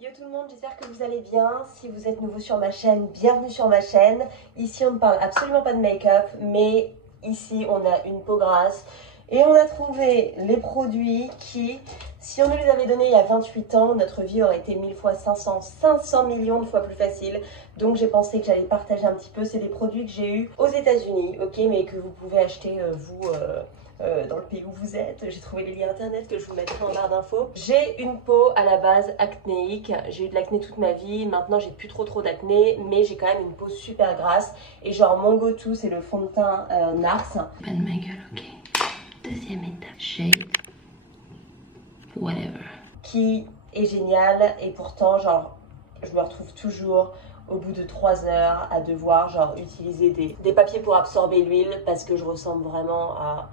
Yo tout le monde, j'espère que vous allez bien. Si vous êtes nouveau sur ma chaîne, bienvenue sur ma chaîne. Ici on ne parle absolument pas de make-up, mais ici on a une peau grasse. Et on a trouvé les produits qui, si on nous les avait donnés il y a 28 ans, notre vie aurait été 1000 fois 500 millions de fois plus facile. Donc j'ai pensé que j'allais partager un petit peu. C'est des produits que j'ai eu aux États-Unis, ok, mais que vous pouvez acheter dans le pays où vous êtes. J'ai trouvé les liens internet que je vous mettrai en barre d'infos. J'ai une peau à la base acnéique. J'ai eu de l'acné toute ma vie. Maintenant, j'ai plus trop d'acné, mais j'ai quand même une peau super grasse. Et genre, mon go-to, c'est le fond de teint NARS. Pas de ma gueule, ok. Deuxième étape, shade. Whatever. Qui est génial. Et pourtant, genre, je me retrouve toujours au bout de 3 heures à devoir genre utiliser des papiers pour absorber l'huile parce que je ressemble vraiment à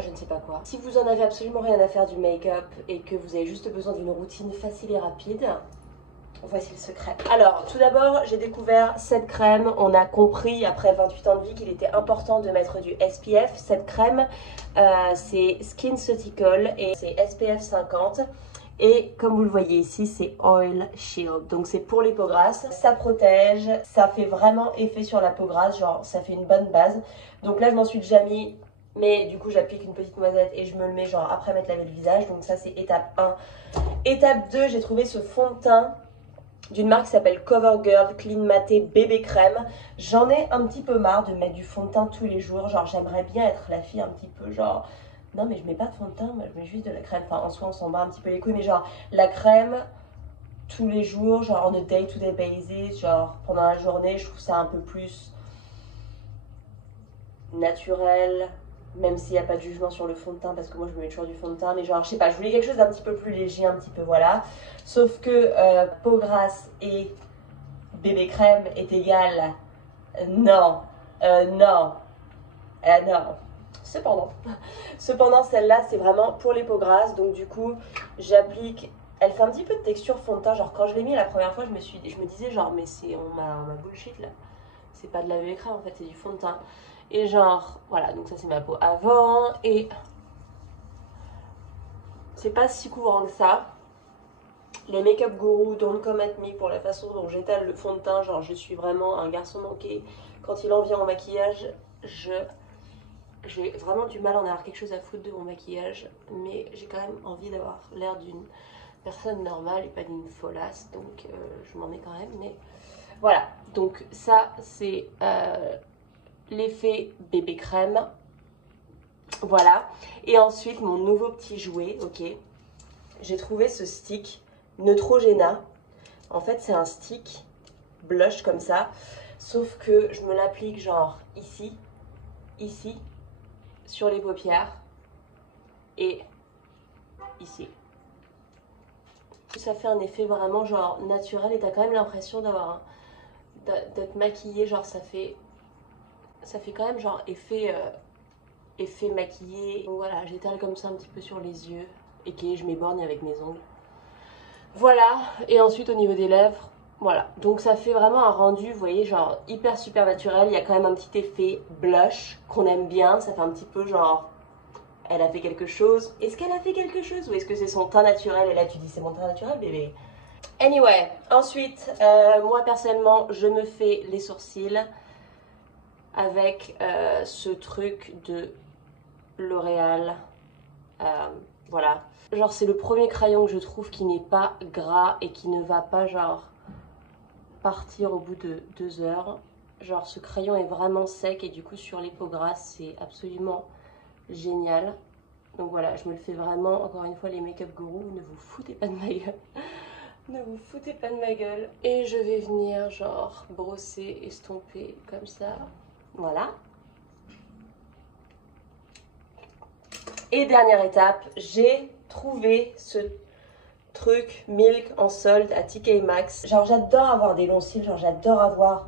je ne sais pas quoi. Si vous en avez absolument rien à faire du make-up et que vous avez juste besoin d'une routine facile et rapide, voici le secret. Alors, tout d'abord, j'ai découvert cette crème. On a compris après 28 ans de vie qu'il était important de mettre du SPF. Cette crème, c'est SkinCeutical et c'est SPF 50. Et comme vous le voyez ici, c'est Oil Shield. Donc c'est pour les peaux grasses. Ça protège, ça fait vraiment effet sur la peau grasse. Genre, ça fait une bonne base. Donc là, je m'en suis déjà mis. Mais du coup, j'applique une petite noisette et je me le mets genre après m'être lavé le visage. Donc ça, c'est étape 1. Étape 2, j'ai trouvé ce fond de teint d'une marque qui s'appelle CoverGirl Clean Matte Bébé Crème. J'en ai un petit peu marre de mettre du fond de teint tous les jours. Genre, j'aimerais bien être la fille un petit peu genre... Non, mais je mets pas de fond de teint, moi je mets juste de la crème. Enfin, en soi, on s'en bat un petit peu les couilles. Mais genre, la crème tous les jours, genre on a day-to-day basis, genre pendant la journée, je trouve ça un peu plus naturel. Même s'il n'y a pas de jugement sur le fond de teint, parce que moi je me mets toujours du fond de teint, mais genre je sais pas, je voulais quelque chose d'un petit peu plus léger, un petit peu voilà. Sauf que peau grasse et bébé crème est égal non, non, non. Cependant celle-là c'est vraiment pour les peaux grasses, donc du coup j'applique. Elle fait un petit peu de texture fond de teint, genre quand je l'ai mis la première fois je me disais genre mais c'est on m'a bullshit là. C'est pas de la bébé crème en fait, c'est du fond de teint. Et genre, voilà, donc ça c'est ma peau avant. Et c'est pas si courant que ça. Les make-up gourous don't come at me pour la façon dont j'étale le fond de teint. Genre, je suis vraiment un garçon manqué. Quand il en vient au maquillage, j'ai vraiment du mal à en avoir quelque chose à foutre de mon maquillage. Mais j'ai quand même envie d'avoir l'air d'une personne normale et pas d'une folasse. Donc, je m'en mets quand même. Mais voilà, donc ça c'est... l'effet bébé crème, voilà. Et ensuite mon nouveau petit jouet, ok, j'ai trouvé ce stick Neutrogena. En fait c'est un stick blush comme ça, sauf que je me l'applique genre ici, sur les paupières et ici. Ça fait un effet vraiment genre naturel et t'as quand même l'impression d'être maquillée, genre ça fait quand même genre effet maquillé. Donc voilà, j'étale comme ça un petit peu sur les yeux et que je m'éborgne avec mes ongles. Voilà, et ensuite au niveau des lèvres, voilà. Donc ça fait vraiment un rendu, vous voyez, genre hyper super naturel. Il y a quand même un petit effet blush qu'on aime bien. Ça fait un petit peu genre, elle a fait quelque chose. Est-ce qu'elle a fait quelque chose ou est-ce que c'est son teint naturel? Et là tu dis c'est mon teint naturel bébé. Anyway, ensuite, moi personnellement, je me fais les sourcils avec ce truc de L'Oréal, voilà. Genre c'est le premier crayon que je trouve qui n'est pas gras et qui ne va pas genre partir au bout de 2 heures. Genre ce crayon est vraiment sec et du coup sur les peaux grasses c'est absolument génial. Donc voilà, je me le fais vraiment, encore une fois les make-up gourous, ne vous foutez pas de ma gueule. Ne vous foutez pas de ma gueule. Et je vais venir genre brosser, estomper comme ça. Voilà. Et dernière étape, j'ai trouvé ce truc Milk en solde à TK Maxx. Genre j'adore avoir des longs cils, genre j'adore avoir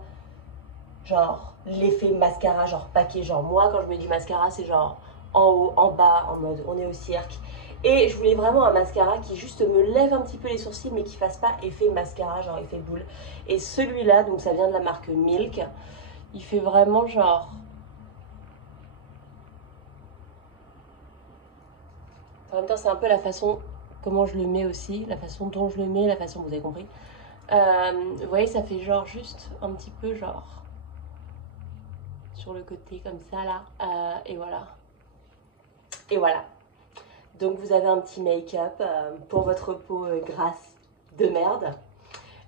genre l'effet mascara, genre paquet. Genre moi quand je mets du mascara c'est genre en haut, en bas, en mode on est au cirque. Et je voulais vraiment un mascara qui juste me lève un petit peu les sourcils mais qui fasse pas effet mascara, genre effet boule. Et celui-là, donc ça vient de la marque Milk, il fait vraiment genre... En même temps, c'est un peu la façon comment je le mets aussi, la façon dont je le mets, la façon, vous avez compris. Vous voyez, ça fait genre juste un petit peu genre sur le côté comme ça là. Et voilà. Et voilà. Donc vous avez un petit make-up pour votre peau grasse de merde.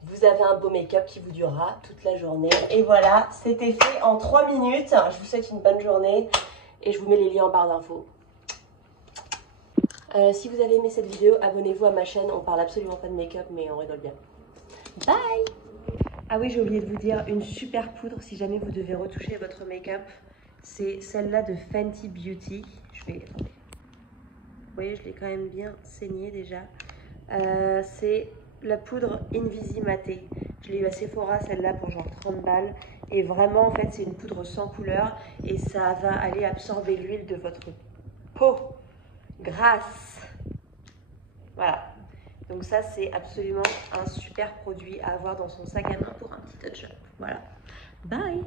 Vous avez un beau make-up qui vous durera toute la journée. Et voilà, c'était fait en 3 minutes. Je vous souhaite une bonne journée et je vous mets les liens en barre d'infos. Si vous avez aimé cette vidéo, abonnez-vous à ma chaîne. On parle absolument pas de make-up, mais on rigole bien. Bye! Ah oui, j'ai oublié de vous dire, une super poudre si jamais vous devez retoucher votre make-up. C'est celle-là de Fenty Beauty. Attendez. Vous voyez, je l'ai quand même bien saignée déjà. C'est la poudre Invisi Maté. Je l'ai eu à Sephora, celle-là, pour genre 30 balles. Et vraiment, en fait, c'est une poudre sans couleur. Et ça va aller absorber l'huile de votre peau grasse. Voilà. Donc ça, c'est absolument un super produit à avoir dans son sac à main pour un petit touch-up. Voilà. Bye!